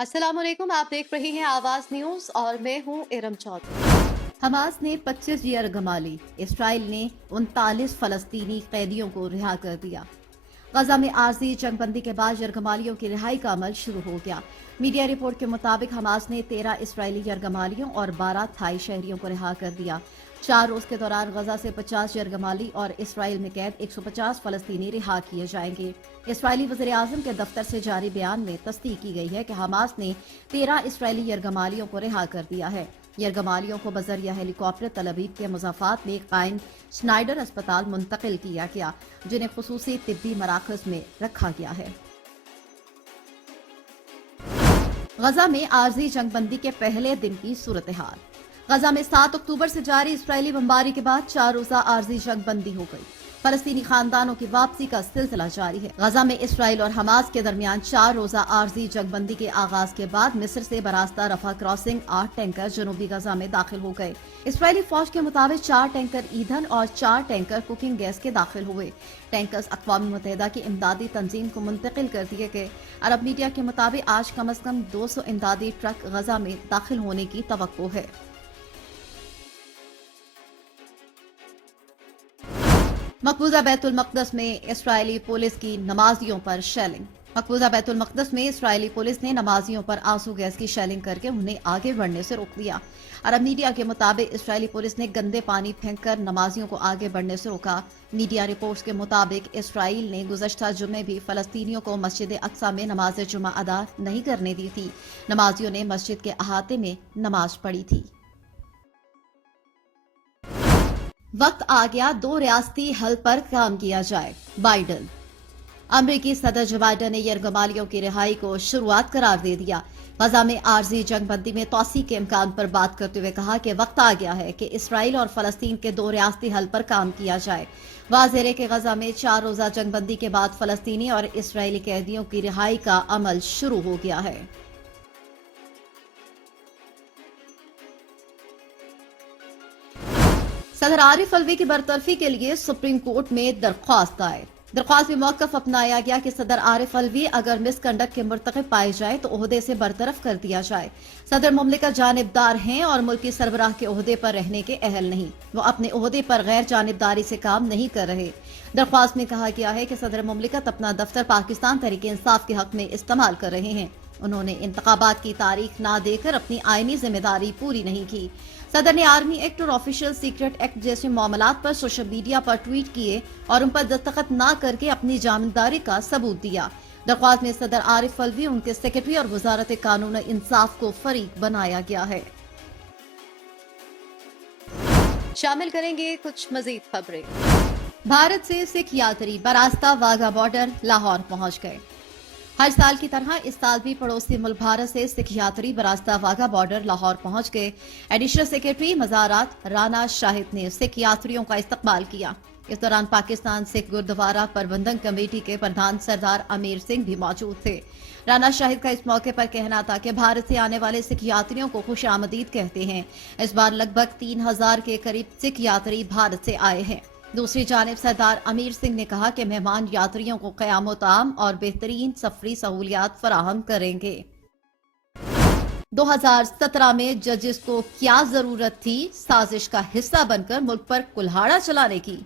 अस्सलाम वालेकुम, आप देख रहे हैं आवाज न्यूज और मैं हूं इरम चौधरी। हमास ने 25 यरगमा ली। इसराइल ने 39 फलस्तीनी कैदियों को रिहा कर दिया। गजा में आरजी जंगबंदी के बाद यरगमालियों की रिहाई का अमल शुरू हो गया। मीडिया रिपोर्ट के मुताबिक हमास ने 13 इसराइली यरगमालियों और 12 थाई शहरियों को रिहा कर दिया। 4 रोज के दौरान गजा से 50 यरगमाली और इसराइल में कैद 150 फलस्तीनी रिहा किए जाएंगे। इसराइली वज़ीर आज़म के दफ्तर से जारी बयान में तस्दीक की गई है कि हमास ने 13 इसराइली यरगमालियों को रिहा कर दिया है। यरगमालियों को बजरिया हेलीकॉप्टर तल अवीव के मुज़ाफ़ात में कायम स्नाइडर अस्पताल मुंतकिल किया गया, जिन्हें खुसूसी तिब्बी मराकज़ में रखा गया है। गजा में आरजी जंगबंदी के पहले दिन की सूरत हाल। गजा में 7 अक्टूबर से जारी इसराइली बमबारी के बाद 4 रोजा आरजी जंगबंदी हो गई। फलस्तीनी खानदानों की वापसी का सिलसिला जारी है। गजा में इसराइल और हमास के दरमियान 4 रोजा आरजी जंगबंदी के आगाज के बाद मिस्र से बरास्ता रफा क्रॉसिंग 8 टैंकर जनूबी गजा में दाखिल हो गए। इसराइली फौज के मुताबिक 4 टैंकर ईंधन और 4 टैंकर कुकिंग गैस के दाखिल हुए। टैंकर्स अक़वाम मुत्तहिदा की इमदादी तंजीम को मुंतकिल कर दिए गए। अरब मीडिया के मुताबिक आज कम अज कम 200 इमदादी ट्रक गजा में दाखिल होने की तवक्को है। मकबूजा बैतुल मक़दस में इसराइली पुलिस की नमाजियों पर शेलिंग। मकबूजा बैतुल मक़दस में इसराइली पुलिस ने नमाजियों पर आंसू गैस की शेलिंग करके उन्हें आगे बढ़ने से रोक दिया। अरब मीडिया के मुताबिक इसराइली पुलिस ने गंदे पानी फेंककर नमाजियों को आगे बढ़ने से रोका। मीडिया रिपोर्ट्स के मुताबिक इसराइल ने गुज़श्ता जुम्मे भी फलस्तीनियों को मस्जिद अक्सा में नमाज जुमा अदा नहीं करने दी थी। नमाजियों ने मस्जिद के अहाते में नमाज पढ़ी थी। वक्त आ गया 2 रियासती हल पर काम किया जाए, बाइडन। अमरीकी सदर जो बाइडन ने यरगमालियों की रिहाई को शुरुआत करार दे दिया। गजा में आरजी जंगबंदी में तोसी के इम्कान पर बात करते हुए कहा कि वक्त आ गया है कि इसराइल और फलस्तीन के 2 रियासती हल पर काम किया जाए। वाज़ेह है कि गजा में 4 रोजा जंगबंदी के बाद फलस्तीनी और इसराइली कैदियों की रिहाई का अमल शुरू हो गया है। सदर आरिफ अलवी की बरतरफी के लिए सुप्रीम कोर्ट में दरख्वास्त दायर। दरख्वास्त में मौकफ अपनाया गया कि सदर आरिफ अलवी अगर मिसकंडक्ट के मुर्तकब पाए जाए तो ओहदे से बरतरफ कर दिया जाए। सदर मुमलिकत जानिबदार हैं और मुल्की सरबराह के ओहदे पर रहने के अहल नहीं। वो अपने ओहदे पर गैर जानिबदारी से काम नहीं कर रहे। दरख्वास्त में कहा गया है कि सदर मुमलिकत अपना दफ्तर पाकिस्तान तहरीक इंसाफ के हक में इस्तेमाल कर रहे हैं। उन्होंने इंतखाबात की तारीख ना देकर अपनी आईनी जिम्मेदारी पूरी नहीं की। सदर ने आर्मी एक्ट और ऑफिशियल सीक्रेट एक्ट जैसे मामलात पर सोशल मीडिया पर ट्वीट किए और उन पर दस्तखत ना करके अपनी जामीनदारी का सबूत दिया। दरख्वास्त में सदर आरिफ अलवी, उनके सेक्रेटरी और वजारत कानून इंसाफ को फरीक बनाया गया है। शामिल करेंगे कुछ मजीद खबरें। भारत से सिख यात्री बरास्ता वाघा बॉर्डर लाहौर पहुंच गए। हर साल की तरह इस साल भी पड़ोसी मुल्क भारत से सिख यात्री बरास्ता वाघा बॉर्डर लाहौर पहुंच गए। एडिशनल सेक्रेटरी मज़ारात राना शाहिद ने सिख यात्रियों का इस्तकबाल किया। इस दौरान पाकिस्तान सिख गुरुद्वारा प्रबंधन कमेटी के प्रधान सरदार अमीर सिंह भी मौजूद थे। राना शाहिद का इस मौके पर कहना था कि भारत से आने वाले सिख यात्रियों को खुश आमदीद कहते हैं। इस बार लगभग 3000 के करीब सिख यात्री भारत से आए हैं। दूसरी जानिब सरदार अमीर सिंह ने कहा कि मेहमान यात्रियों को क़याम ताम और बेहतरीन सफरी सहूलियात फराहम करेंगे। 2017 में जजेस को क्या जरूरत थी साजिश का हिस्सा बनकर मुल्क पर कुल्हाड़ा चलाने की।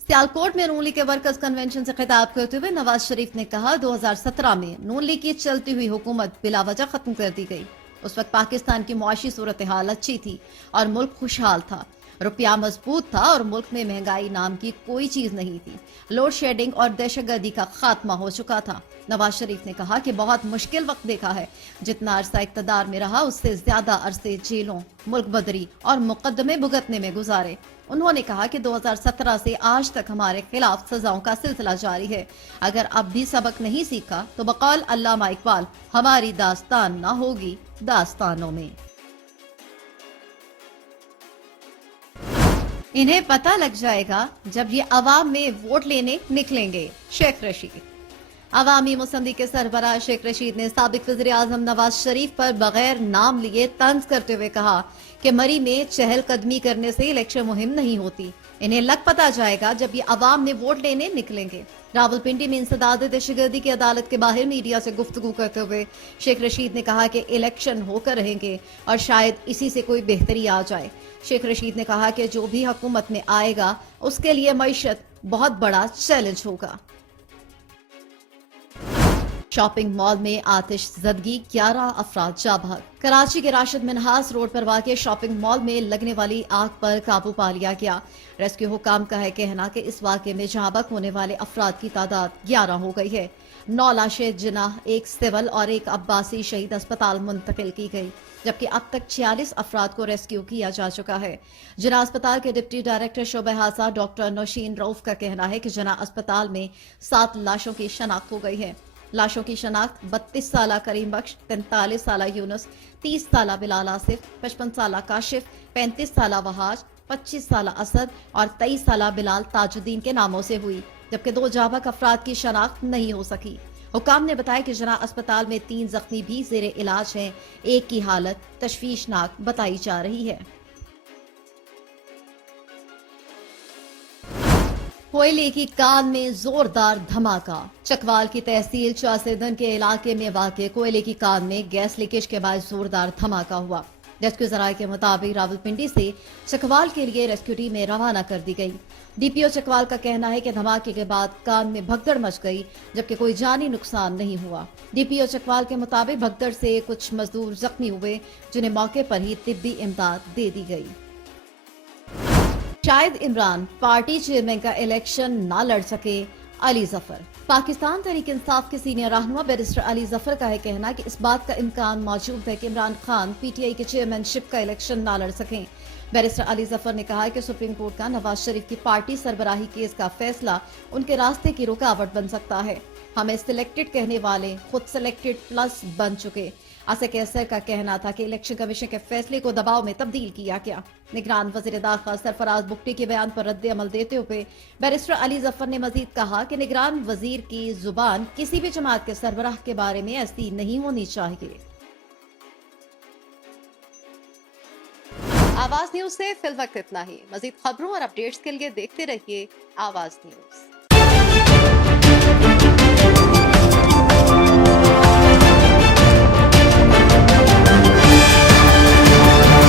सियालकोट में नून लीग के वर्कर्स कन्वेंशन से खिताब करते हुए नवाज शरीफ ने कहा 2017 में नून लीग की चलती हुई हुकूमत बिला वजह खत्म कर दी गई। उस वक्त पाकिस्तान की मुआशी सूरत हाल अच्छी थी और मुल्क खुशहाल था। रुपया मजबूत था और मुल्क में महंगाई नाम की कोई चीज नहीं थी। लोड शेडिंग और दहशतगर्दी का खात्मा हो चुका था। नवाज शरीफ ने कहा कि बहुत मुश्किल वक्त देखा है। जितना अरसा इक्तदार में रहा उससे ज्यादा अरसे जेलों, मुल्क बदरी और मुकदमे भुगतने में गुजारे। उन्होंने कहा कि 2017 से आज तक हमारे खिलाफ सजाओं का सिलसिला जारी है। अगर अब भी सबक नहीं सीखा तो बकौल अल्लामा इकबाल हमारी दास्तान ना होगी दास्तानों में। इन्हें पता लग जाएगा जब ये अवाम में वोट लेने निकलेंगे, शेख रशीद। अवामी मुसंदी के सरबराह शेख रशीद ने साबिक वज़ीर आज़म नवाज शरीफ पर बगैर नाम लिए तंज करते हुए कहा कि मरी में चहलकदमी करने से इलेक्शन मुहिम नहीं होती। इन्हें लग पता जाएगा जब ये अवाम में वोट लेने निकलेंगे। रावलपिंडी में इंसदाद दहशतगर्दी की अदालत के बाहर मीडिया से गुफ्तगू करते हुए शेख रशीद ने कहा कि इलेक्शन होकर रहेंगे और शायद इसी से कोई बेहतरी आ जाए। शेख रशीद ने कहा कि जो भी हुकूमत में आएगा उसके लिए मईशत बहुत बड़ा चैलेंज होगा। शॉपिंग मॉल में आतिश जदगी, 11 अफराद जा भाग। कराची के राशिद मिनहास रोड पर वाक़ शॉपिंग मॉल में लगने वाली आग पर काबू पा लिया गया। रेस्क्यू हुकाम का है कहना कि इस वाक़े में जहां बक होने वाले अफराद की तादाद 11 हो गई है। 9 लाशें जिनाह, एक सिविल और एक अब्बासी शहीद अस्पताल मुंतकिल की गई, जबकि अब तक 46 अफराद को रेस्क्यू किया जा चुका है। जिना अस्पताल के डिप्टी डायरेक्टर शोबे हादसा डॉक्टर नौशीन रऊफ का कहना है कि जिना अस्पताल में 7 लाशों की शनाख्त हो गई है। लाशों की शनाख्त 32 साला करीम बख्श, 43 साला यूनुस, 30 साला बिलाल आसिफ, 55 साला काशिफ, 35 साला वहाज, 25 साला असद और 23 साला बिलाल ताजुद्दीन के नामों से हुई, जबकि 2 जाबक अफराद की शनाख्त नहीं हो सकी। हुकाम ने बताया कि जना अस्पताल में 3 जख्मी भी जेरे इलाज हैं। एक की हालत तशवीशनाक बताई जा रही है। कोयले की कान में जोरदार धमाका। चकवाल की तहसील चासेदन के इलाके में वाक़े कोयले की कान में गैस लीकेज के बाद जोरदार धमाका हुआ। रेस्क्यू जराये के मुताबिक रावलपिंडी से चकवाल के लिए रेस्क्यू टीमें रवाना कर दी गई। डीपीओ चकवाल का कहना है कि धमाके के बाद कान में भगदड़ मच गई, जबकि कोई जानी नुकसान नहीं हुआ। डीपीओ चकवाल के मुताबिक भगदड़ से कुछ मजदूर जख्मी हुए, जिन्हें मौके पर ही तिब्बी इमदाद दे दी गई। शायद इमरान पार्टी चेयरमैन का इलेक्शन ना लड़ सके, अली जफर। पाकिस्तान तहरीक इंसाफ के सीनियर रहनुमा बैरिस्टर अली जफर का है कहना कि इस बात का इम्कान मौजूद है कि इमरान खान पीटीआई के चेयरमैनशिप का इलेक्शन ना लड़ सकें। बैरिस्टर अली जफर ने कहा कि सुप्रीम कोर्ट का नवाज शरीफ की पार्टी सरबराही केस का फैसला उनके रास्ते की रुकावट बन सकता है। हमें सिलेक्टेड कहने वाले खुद सिलेक्टेड प्लस बन चुके। आसिफ कैसर का कहना था कि इलेक्शन कमीशन के फैसले को दबाव में तब्दील किया गया। निगरान वजीर दाखिला सरफराज बुगटी के बयान पर रद्द अमल देते हुए बैरिस्टर अली जफर ने मजीद कहा कि निगरान वजीर की जुबान किसी भी जमात के सरबराह के बारे में ऐसी नहीं होनी चाहिए। आवाज न्यूज से फिल वक्त इतना ही। मजीद खबरों और अपडेट्स के लिए देखते रहिए आवाज न्यूज।